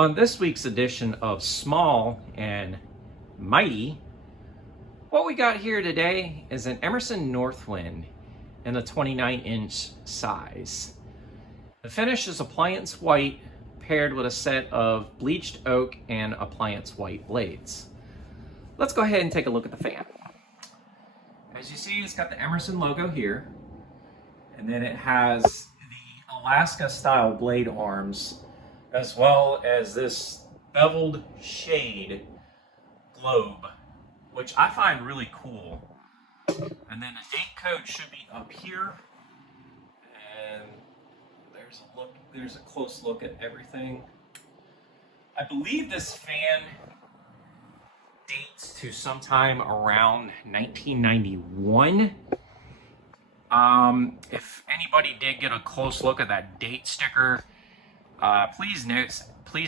On this week's edition of Small and Mighty, what we got here today is an Emerson Northwind in a 29-inch size. The finish is appliance white paired with a set of bleached oak and appliance white blades. Let's go ahead and take a look at the fan. As you see, it's got the Emerson logo here, and then it has the Alaska style blade arms, as well as this beveled shade globe, which I find really cool. And then the date code should be up here, and there's a close look at everything. I believe this fan dates to sometime around 1991. If anybody did get a close look at that date sticker, please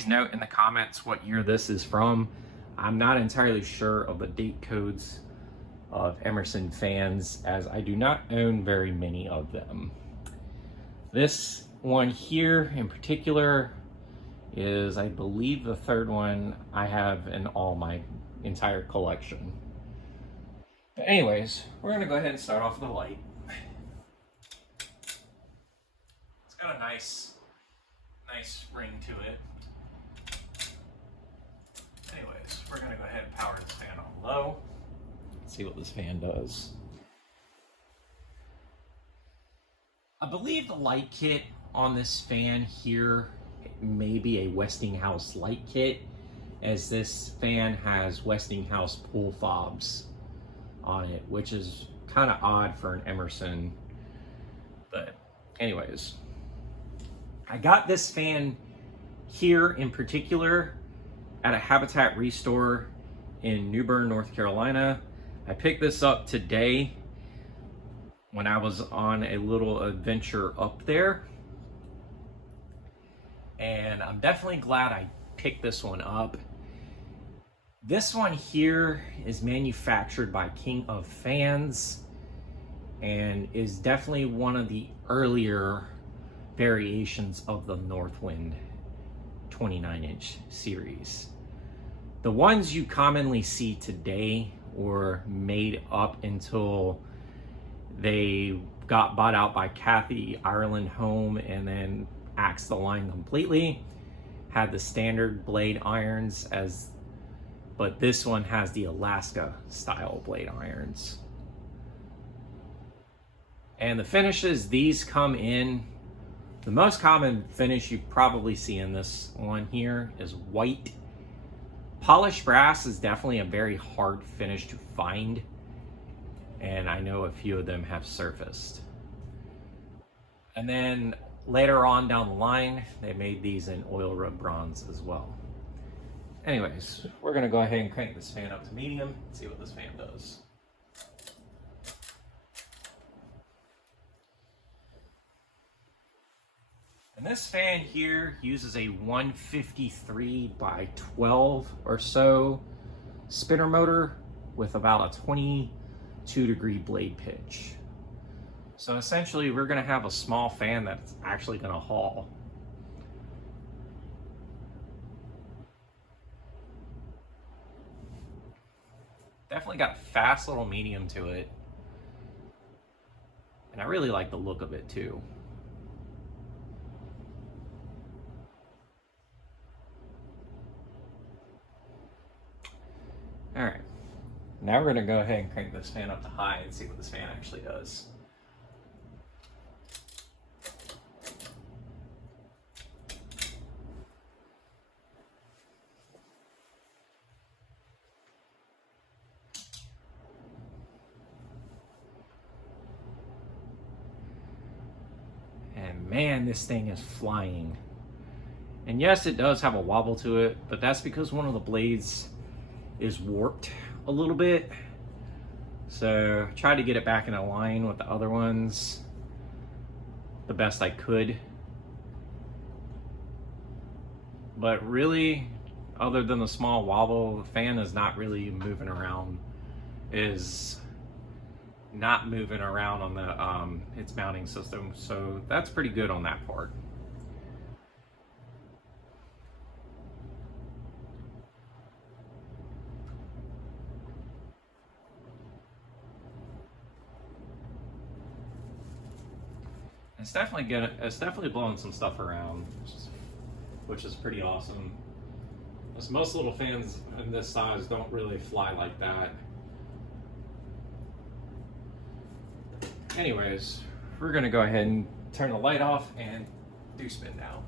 note in the comments what year this is from. I'm not entirely sure of the date codes of Emerson fans, as I do not own very many of them. This one here in particular is, I believe, the third one I have in all my entire collection. But anyways, we're gonna go ahead and start off with the light. It's got a nice ring to it. Anyways, we're gonna go ahead and power this fan on low. Let's see what this fan does. I believe the light kit on this fan here may be a Westinghouse light kit, as this fan has Westinghouse pull fobs on it, which is kind of odd for an Emerson. But anyways, I got this fan here in particular at a Habitat Restore in New Bern, North Carolina. I picked this up today when I was on a little adventure up there, and I'm definitely glad I picked this one up. This one here is manufactured by King of Fans and is definitely one of the earlier variations of the Northwind 29-inch series. The ones you commonly see today were made up until they got bought out by Kathy Ireland Home and then axed the line completely. Had the standard blade irons, but this one has the Alaska style blade irons. And the finishes, these come in, the most common finish you probably see in this one here is white. Polished brass is definitely a very hard finish to find, and I know a few of them have surfaced. And then later on down the line, they made these in oil rub bronze as well. Anyways, we're gonna go ahead and crank this fan up to medium and see what this fan does. And this fan here uses a 153 by 12 or so spinner motor with about a 22-degree blade pitch. So essentially, we're gonna have a small fan that's actually gonna haul. Definitely got a fast little medium to it. And I really like the look of it too. All right, now we're gonna go ahead and crank this fan up to high and see what this fan actually does. And man, this thing is flying. And yes, it does have a wobble to it, but that's because one of the blades is warped a little bit. So I tried to get it back in line with the other ones the best I could. But really, other than the small wobble, the fan is not really moving around. Is not moving around on the its mounting system, so that's pretty good on that part. It's definitely good. It's definitely blowing some stuff around, which is pretty awesome. Most little fans in this size don't really fly like that. Anyways, we're gonna go ahead and turn the light off and do spin now.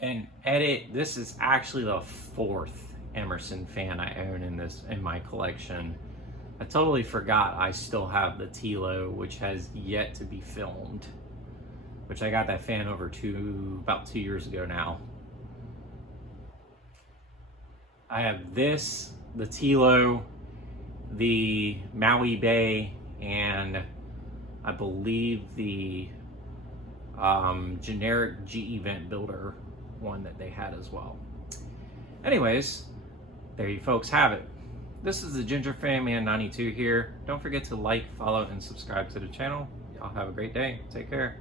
And edit, this is actually the 4th Emerson fan I own in my collection. I totally forgot I still have the Tilo, which has yet to be filmed, which I got that fan over about 2 years ago now. I have this, the Tilo, the Maui Bay, and I believe the generic GE Vent Builder one that they had as well. Anyways, there you folks have it. This is the Ginger Fan Man 92 here. Don't forget to like, follow, and subscribe to the channel. Y'all have a great day. Take care.